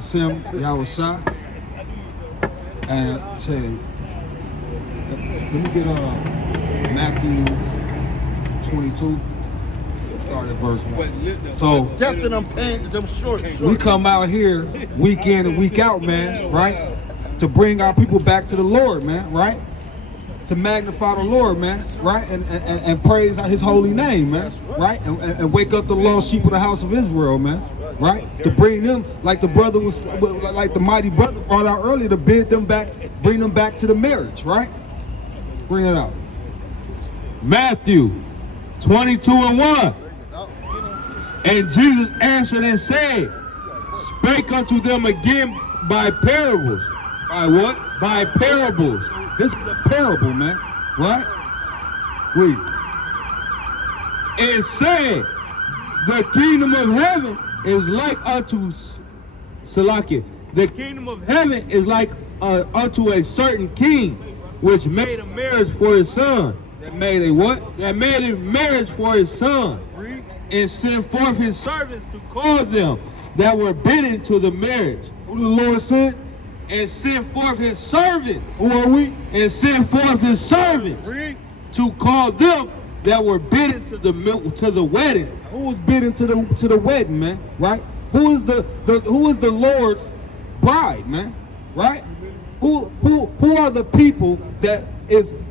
Hashem Yahushua. And say, let me get Matthew 22. Start at verse 1. So Definitely them pants, them shorts. we come out here week in and week out, man, right? To bring our people back to the Lord, man, right? To magnify the Lord, man, right? And praise his holy name, man, right? And wake up the lost sheep of the house of Israel, man, right? To bring them, like the brother was, like the mighty brother brought out earlier, to bid them back, bring them back to the marriage, right? Bring it out. Matthew 22 and 1. And Jesus answered and said, spake unto them again by parables. By what? By parables. This is a parable, man, right? Read. And said, the kingdom of heaven is like unto Salakia. The kingdom of heaven is like unto a certain king, which made a marriage for his son. That made a what? That made a marriage for his son. And sent forth his servants to call them that were bidden to the marriage. Who the Lord sent? And sent forth his servants. Who are we? And sent forth his servants to call them that were bidden to the wedding. Who was bidden to the wedding, man? Right? Who is the Lord's bride, man? Right? Who are the people that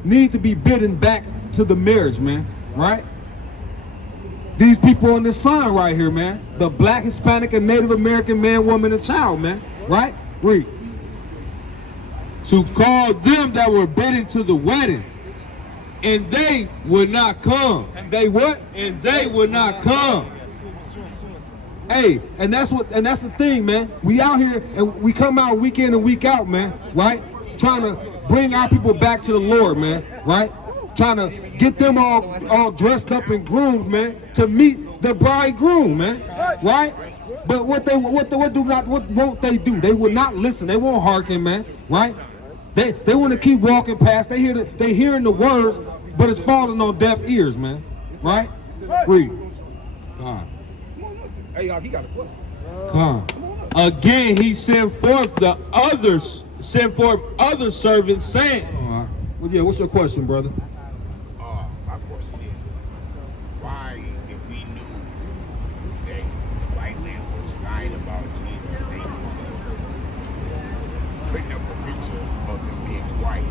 need to be bidden back to the marriage, man? Right? These people on this sign right here, man. The black, Hispanic, and Native American man, woman, and child, man. Right? Read. To call them that were bidden to the wedding. And they would not come. And they what? And they would not come. Hey, and that's the thing, man. We out here and we come out week in and week out, man. Right? Trying to bring our people back to the Lord, man. Right? Trying to get them all dressed up and groomed, man, to meet the bridegroom, man, right? But what won't they do? They will not listen. They won't hearken, man, right? They want to keep walking past. They hearing the words, but it's falling on deaf ears, man, right? Read. Hey, y'all, he got a question. Come. Again, he sent forth other servants, saying. Well, yeah. What's your question, brother? My question is, why, if we knew that the white man was lying about Jesus, saying, putting up a picture of him being white,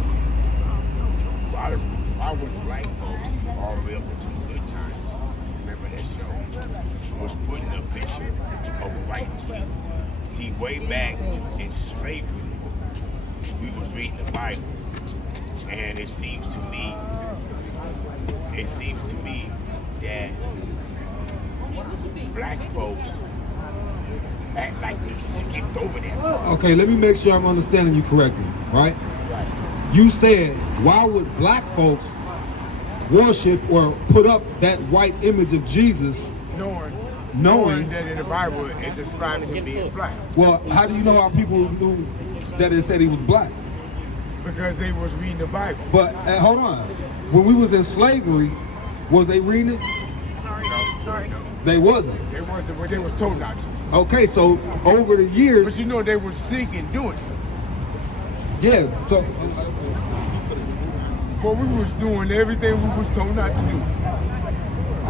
why was black folks all the way up until good times, remember that show, was putting a picture of white Jesus? See, way back in slavery, we was reading the Bible. And it seems to me that black folks act like they skipped over that. Okay, let me make sure I'm understanding you correctly, right? Right. You said, why would black folks worship or put up that white image of Jesus, knowing that in the Bible it describes him being black? Well, how do you know how people knew that it said he was black? Because they was reading the Bible. But hold on, when we was in slavery, was they reading it? Sorry. They wasn't. They wasn't, but they was told not to. Okay, so over the years, But you know they was thinking doing it. yeah. So For we was doing everything we was told not to do.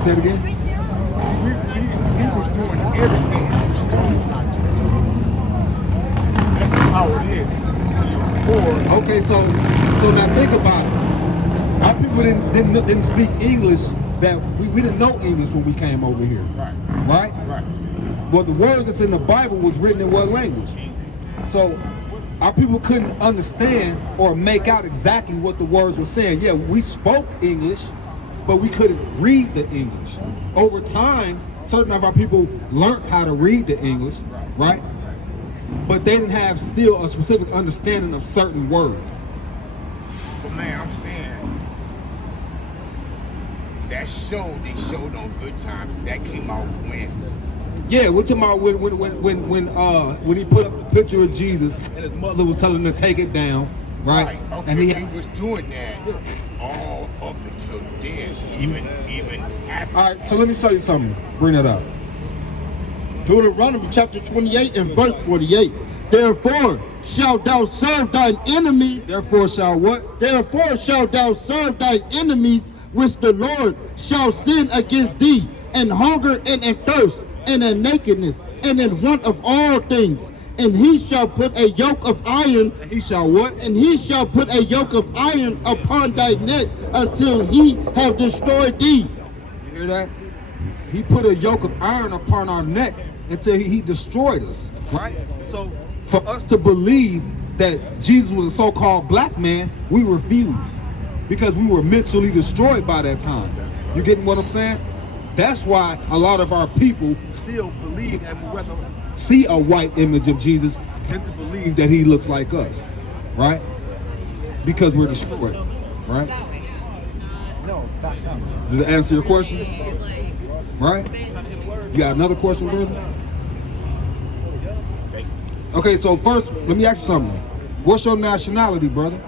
say it again. We was doing everything we was told not to do. That's just how it is. Okay, so now think about it. Our people didn't speak English. That we didn't know English when we came over here. Right. Right. Right. Well, the words that's in the Bible was written in what language? So our people couldn't understand or make out exactly what the words were saying. Yeah, we spoke English, but we couldn't read the English. Over time, certain of our people learned how to read the English, right? But they didn't have still a specific understanding of certain words. But man, I'm saying that show they showed on Good Times, that came out when? Yeah, we're talking about when he put up the picture of Jesus and his mother was telling him to take it down, right? Okay, And he was doing that all up until then, even after. All right, so let me show you something. Bring that up. Deuteronomy chapter 28 and verse 48. Therefore shalt thou serve thine enemies. Therefore shall what? Therefore shalt thou serve thine enemies, which the Lord shall send against thee, in hunger and in thirst, and in nakedness, and in want of all things. And he shall put a yoke of iron. And he shall what? And he shall put a yoke of iron upon thy neck until he have destroyed thee. You hear that? He put a yoke of iron upon our neck until he destroyed us, right? So for us to believe that Jesus was a so-called black man, we refuse because we were mentally destroyed by that time. You getting what I'm saying? That's why a lot of our people still believe and would rather see a white image of Jesus than to believe that he looks like us, right? Because we're destroyed, right? Does it answer your question? Right? You got another question, brother? Okay, so first, let me ask you something. What's your nationality, brother?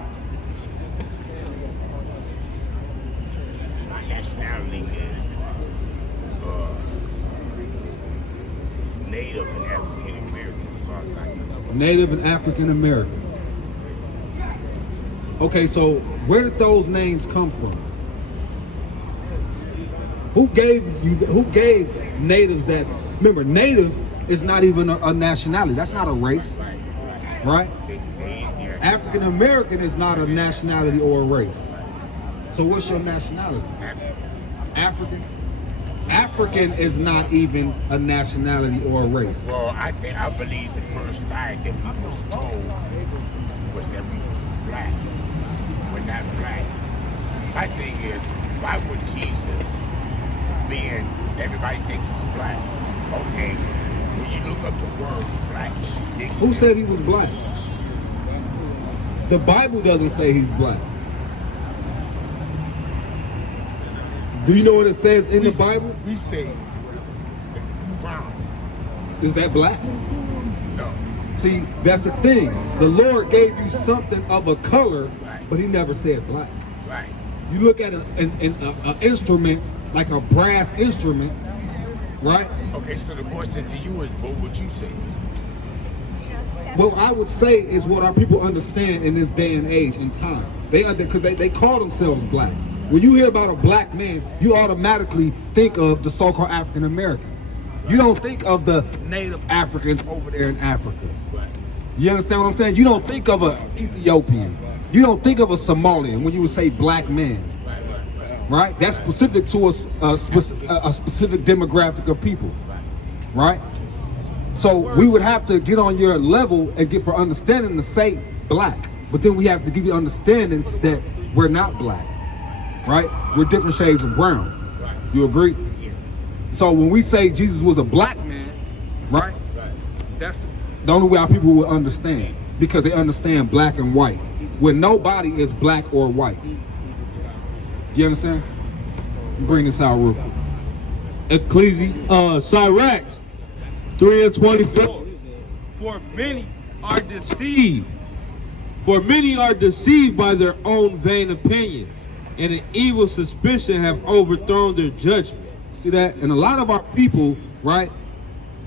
My nationality is Native and African American, as far as I know. Native and African American. Okay, so where did those names come from? Who gave natives that? Remember, native is not even a nationality. That's not a race, right? African American is not a nationality or a race. So what's your nationality? African. African is not even a nationality or a race. Well, I believe the first lie that we was told was that we was black. We're not black. My thing is, why would Jesus, being everybody think he's black? Okay, when you look up the word black in the dictionary. Who said he was black? The Bible doesn't say he's black. Do you know what it says in the Bible? We say brown. Is that black? No. See, that's the thing. The Lord gave you something of a color, but he never said black. Right. You look at an instrument, like a brass instrument, right? Okay, so the question to you is, what would you say? What I would say is what our people understand in this day and age and time. Because they call themselves black. When you hear about a black man, you automatically think of the so-called African American. You don't think of the native Africans over there in Africa. You understand what I'm saying? You don't think of an Ethiopian. You don't think of a Somalian when you would say black man. Right? That's specific to a specific demographic of people. Right? So we would have to get on your level and get for understanding to say black. But then we have to give you understanding that we're not black. Right? We're different shades of brown. You agree? So when we say Jesus was a black man, right? That's the only way our people will understand, because they understand black and white, when nobody is black or white. You understand? Bring this out real quick. Sirach 3:24. For many are deceived. For many are deceived by their own vain opinions, and an evil suspicion have overthrown their judgment. See that? And a lot of our people, right,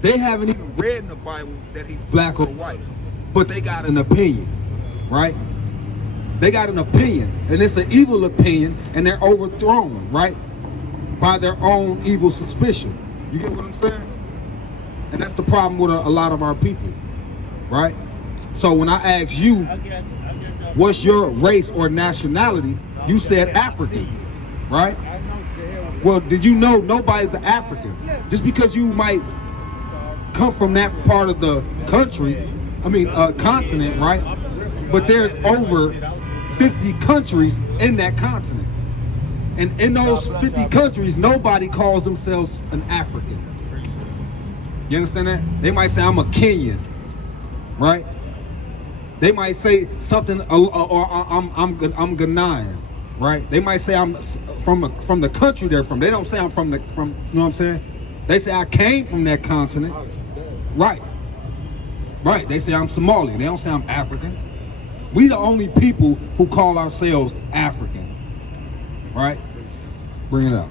they haven't even read in the Bible that he's black or white, but they got an opinion, right? They got an opinion, and it's an evil opinion, and they're overthrown, right, by their own evil suspicion. You get what I'm saying? And that's the problem with a lot of our people, right? So when I ask you, what's your race or nationality, you said African, right? Well, did you know nobody's an African? Just because you might come from that part of the country, continent, right? But there's over 50 countries in that continent. And in those 50 countries, nobody calls themselves an African. You understand that? They might say, I'm a Kenyan, right? They might say something, or I'm Ghanaian, right? They might say I'm from the country they're from. They don't say I'm from, you know what I'm saying? They say I came from that continent, right? Right, they say I'm Somali. They don't say I'm African. We the only people who call ourselves African, right? Bring it up.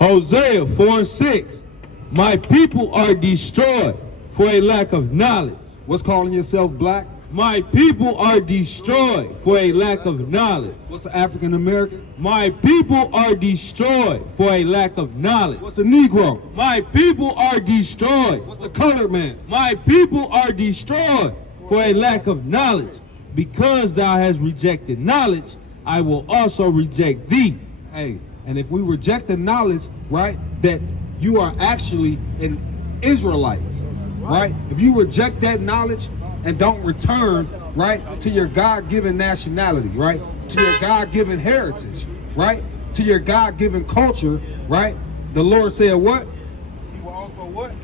Hosea 4:6. My people are destroyed for a lack of knowledge. What's calling yourself black? My people are destroyed for a lack of knowledge. What's the African American? My people are destroyed for a lack of knowledge. What's the Negro? My people are destroyed. What's the colored man? My people are destroyed for a lack of knowledge. Because thou hast rejected knowledge, I will also reject thee. Hey, and if we reject the knowledge, right, that you are actually an Israelite, right? If you reject that knowledge and don't return, right, to your God-given nationality, right, to your God-given heritage, right, to your God-given culture, right, the Lord said what? He will also what?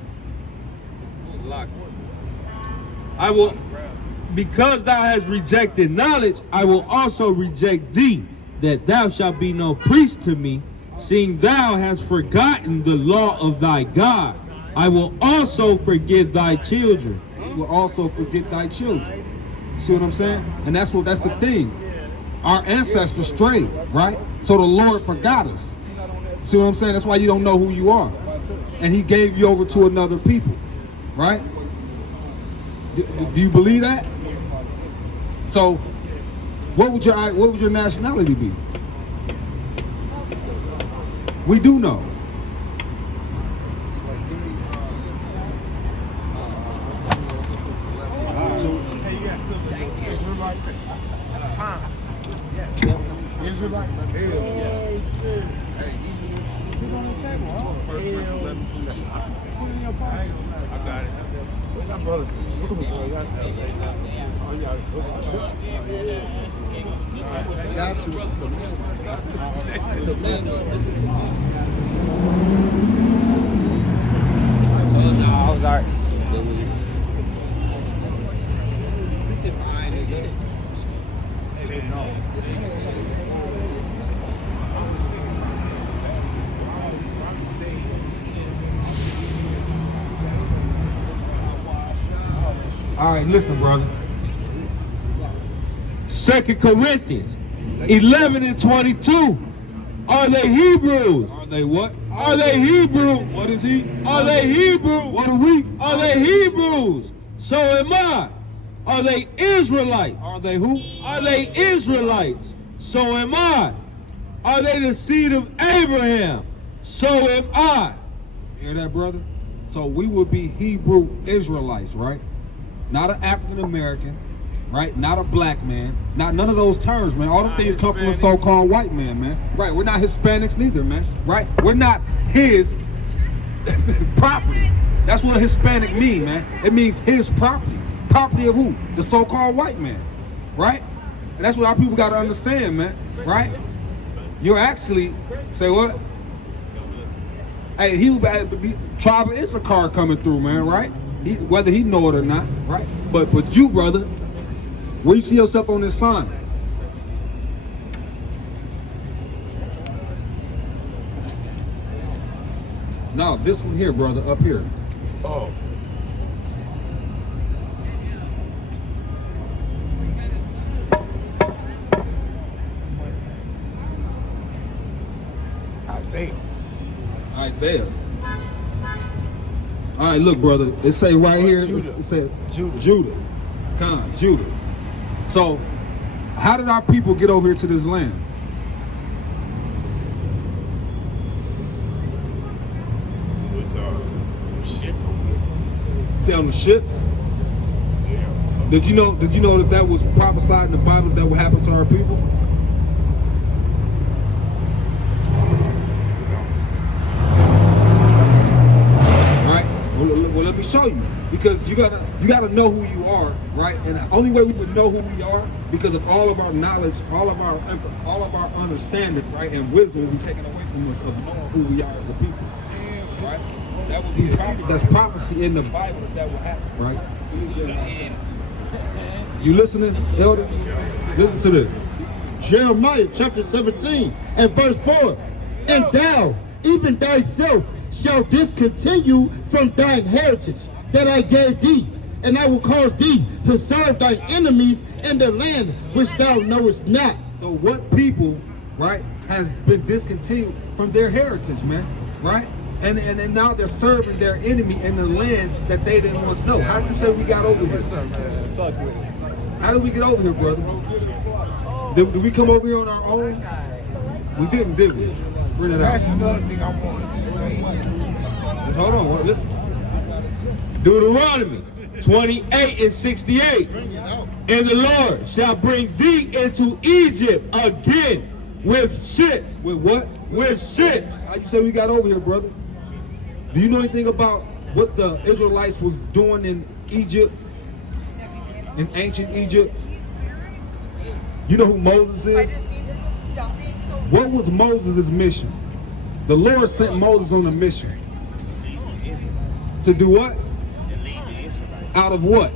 I will, because thou hast rejected knowledge, I will also reject thee, that thou shalt be no priest to me, seeing thou hast forgotten the law of thy God. I will also forget thy children. He will also forget thy children. See what I'm saying? And that's the thing. Our ancestors strayed, right? So the Lord forgot us. See what I'm saying? That's why you don't know who you are. And he gave you over to another people, right? Do you believe that? So what would your nationality be? We do know. Israelite. I got it. My brothers is smooth, bro. Got to. All right, listen, brother. 2 Corinthians 11 and 22. Are they Hebrews? Are they what? Are they Hebrews? What is he? Are they Hebrews? What are we? Are they Hebrews? So am I. Are they Israelites? Are they who? Are they Israelites? So am I. Are they the seed of Abraham? So am I. Hear that, brother? So we would be Hebrew Israelites, right? Not an African American, right? Not a black man. Not none of those terms, man. All the things come from a so-called white man, man. Right? We're not Hispanics neither, man. Right? We're not his property. That's what Hispanic mean, man. It means his property. Property of who? The so-called white man. Right? And that's what our people got to understand, man. Right? You're actually, say what? Hey, he would be tribe of Issachar coming through, man, right? Whether he know it or not, right? But you, brother, where you see yourself on this sign? No, this one here, brother, up here. Oh. Isaiah. All right, look, brother. It say right here. It says Judah. Judah. So, how did our people get over here to this land? It was ship. See, on the ship. Yeah. Did you know that was prophesied in the Bible that would happen to our people? Well, let me show you, because you gotta know who you are, right? And the only way we would know who we are, because of all of our knowledge, all of our understanding, right, and wisdom will be taken away from us of knowing who we are as a people, right? That would be that's prophecy in the Bible that will happen, right? You listening, elder? Listen to this. Jeremiah chapter 17 and verse 4. And thou, even thyself, shall discontinue from thine heritage that I gave thee, and I will cause thee to serve thine enemies in the land which thou knowest not. So what people, right, has been discontinued from their heritage, man, right? And now they're serving their enemy in the land that they didn't once know. How did you say we got over here? How did we get over here, brother? Did we come over here on our own? We didn't, did we? Bring it out. That's another thing I wanted to say. Hold on, listen. Deuteronomy 28 and 68. And the Lord shall bring thee into Egypt again with ships. With what? With ships. How you say we got over here, brother? Do you know anything about what the Israelites was doing in Egypt? In ancient Egypt? You know who Moses is? What was Moses' mission? The Lord sent Moses on a mission. To do what? Out of what?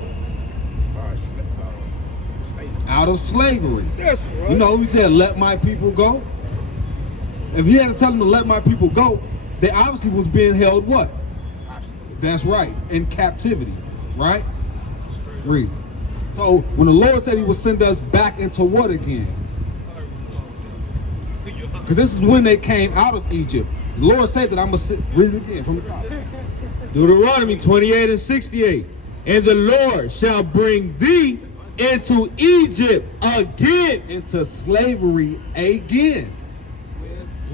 Out of slavery. That's right. You know, he said, let my people go. If he had to tell them to let my people go, they obviously was being held what? That's right, in captivity, right? Read. So when the Lord said he would send us back into what again? Because this is when they came out of Egypt. The Lord said that I'm going to read it again from the top. Deuteronomy 28 and 68. And the Lord shall bring thee into Egypt again, Into slavery again.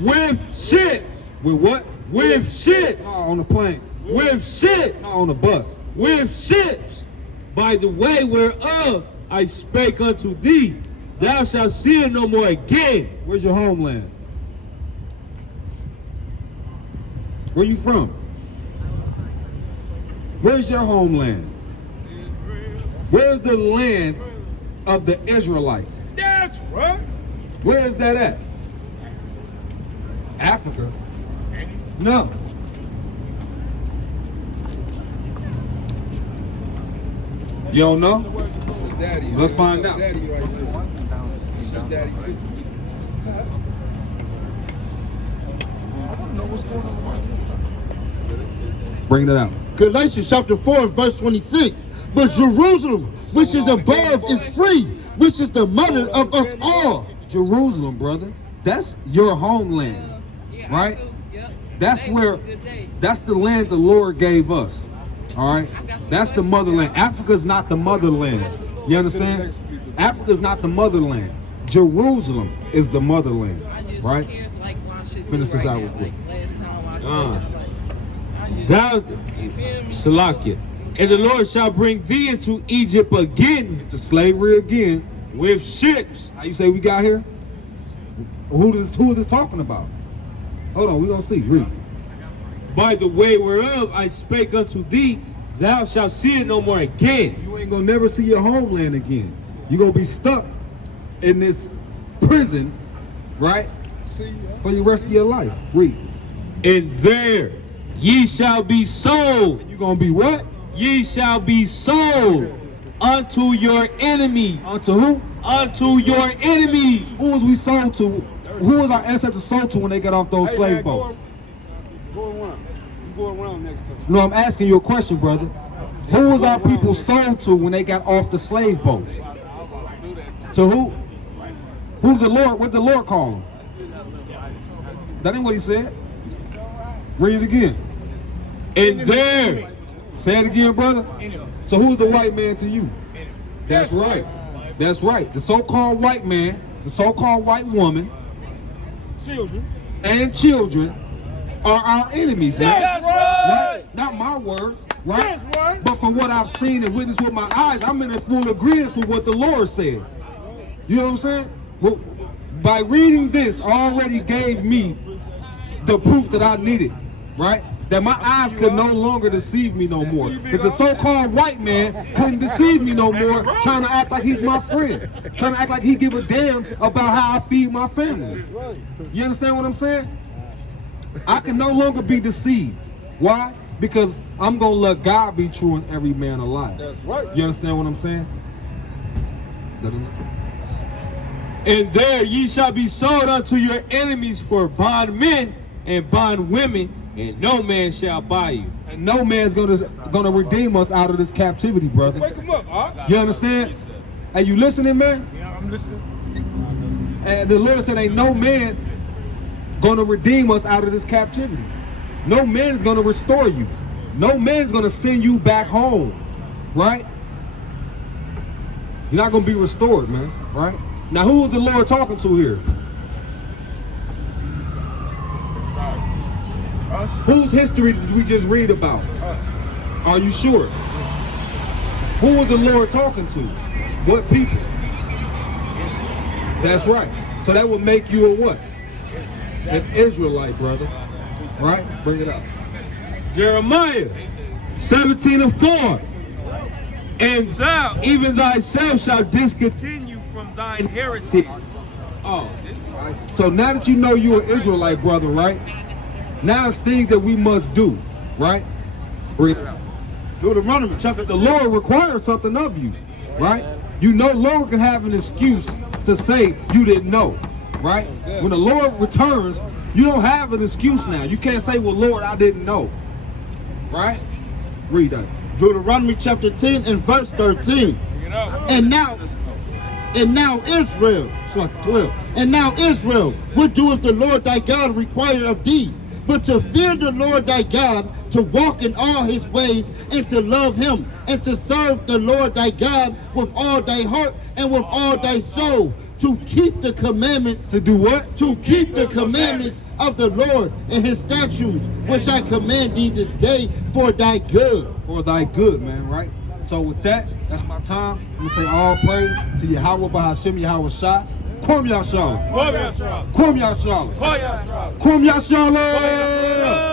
with ships. With what? With ships. No, on the plane. With ships. No, on the bus. With ships. By the way whereof I spake unto thee, thou shalt see it no more again. Where's your homeland? Where you from? Where's your homeland? Where's the land of the Israelites? That's right. Where is that at? Africa? No. You don't know? Let's find out. Bring it out. Galatians chapter 4 and verse 26. But Jerusalem, which is above, is free, which is the mother of us all. Jerusalem, brother. That's your homeland, right? That's where, that's the land the Lord gave us, all right? That's the motherland. Africa's not the motherland. You understand? Africa's not the motherland. Jerusalem is the motherland, right? Finish this out real quick. Thou, Salakia, and the Lord shall bring thee into Egypt again To slavery again. with ships. How you say we got here? Who is this talking about? Hold on, we gonna see. Read. By the way whereof I spake unto thee, thou shalt see it no more again. You ain't gonna never see your homeland again. You're gonna be stuck in this prison, right? For the rest of your life. Read. And there ye shall be sold. You're gonna be what? Ye shall be sold unto your enemy. Unto who? Unto your enemy. Who was we sold to? Who was our ancestors sold to when they got off those slave boats? Go around. You go around next time. No, I'm asking you a question, brother. Who was our people sold to when they got off the slave boats? To who? Who's the Lord? What the Lord call them? That ain't what he said. Read it again. And there Say it again, brother. So who's the white man to you? That's right. That's right. The so-called white man, the so-called white woman, Children. and children are our enemies, man. That's right. Not my words, right? That's right. But from what I've seen and witnessed with my eyes, I'm in full agreement with what the Lord said. You know what I'm saying? Well, by reading this, already gave me the proof that I needed, right? That my eyes could no longer deceive me no more. That the so-called white man couldn't deceive me no more, trying to act like he's my friend, trying to act like he give a damn about how I feed my family. You understand what I'm saying? I can no longer be deceived. Why? Because I'm gonna let God be true and every man a lie. That's right. You understand what I'm saying? and there ye shall be sold unto your enemies for bondmen and bondwomen, and no man shall buy you. And no man's gonna redeem us out of this captivity, brother. Wake him up, huh? You understand? Are you listening, man? Yeah, I'm listening. And the Lord said, ain't no man gonna redeem us out of this captivity. No man is going to restore you. No man is going to send you back home, right? You're not going to be restored, man, right? Now, who is the Lord talking to here? Whose history did we just read about? Are you sure? Who is the Lord talking to? What people? That's right. So that would make you a what? An Israelite, brother. Right? Bring it up. Jeremiah 17:4. And thou, even thyself, shalt discontinue from thine heritage. Oh. So now that you know you're an Israelite, brother, right? Now it's things that we must do, right? Bring it up. Deuteronomy chapter The Lord requires something of you, right? You no longer can have an excuse to say you didn't know, right? When the Lord returns, you don't have an excuse now. You can't say, well, Lord, I didn't know, right? Read that. Deuteronomy chapter 10 and verse 13. And now Israel, it's like 12. And now Israel, what doeth the Lord thy God require of thee? But to fear the Lord thy God, to walk in all his ways, and to love him, and to serve the Lord thy God with all thy heart and with all thy soul, to keep the commandments. To do what? To keep the commandments of the Lord and his statutes, which I command thee this day for thy good. For thy good, man, right? So with that, that's my time. I'm gonna say all praise to Yahweh Bahashim Yahweh Shah. Kwam Yashala. Kwam Yashala. Kwam Yashala.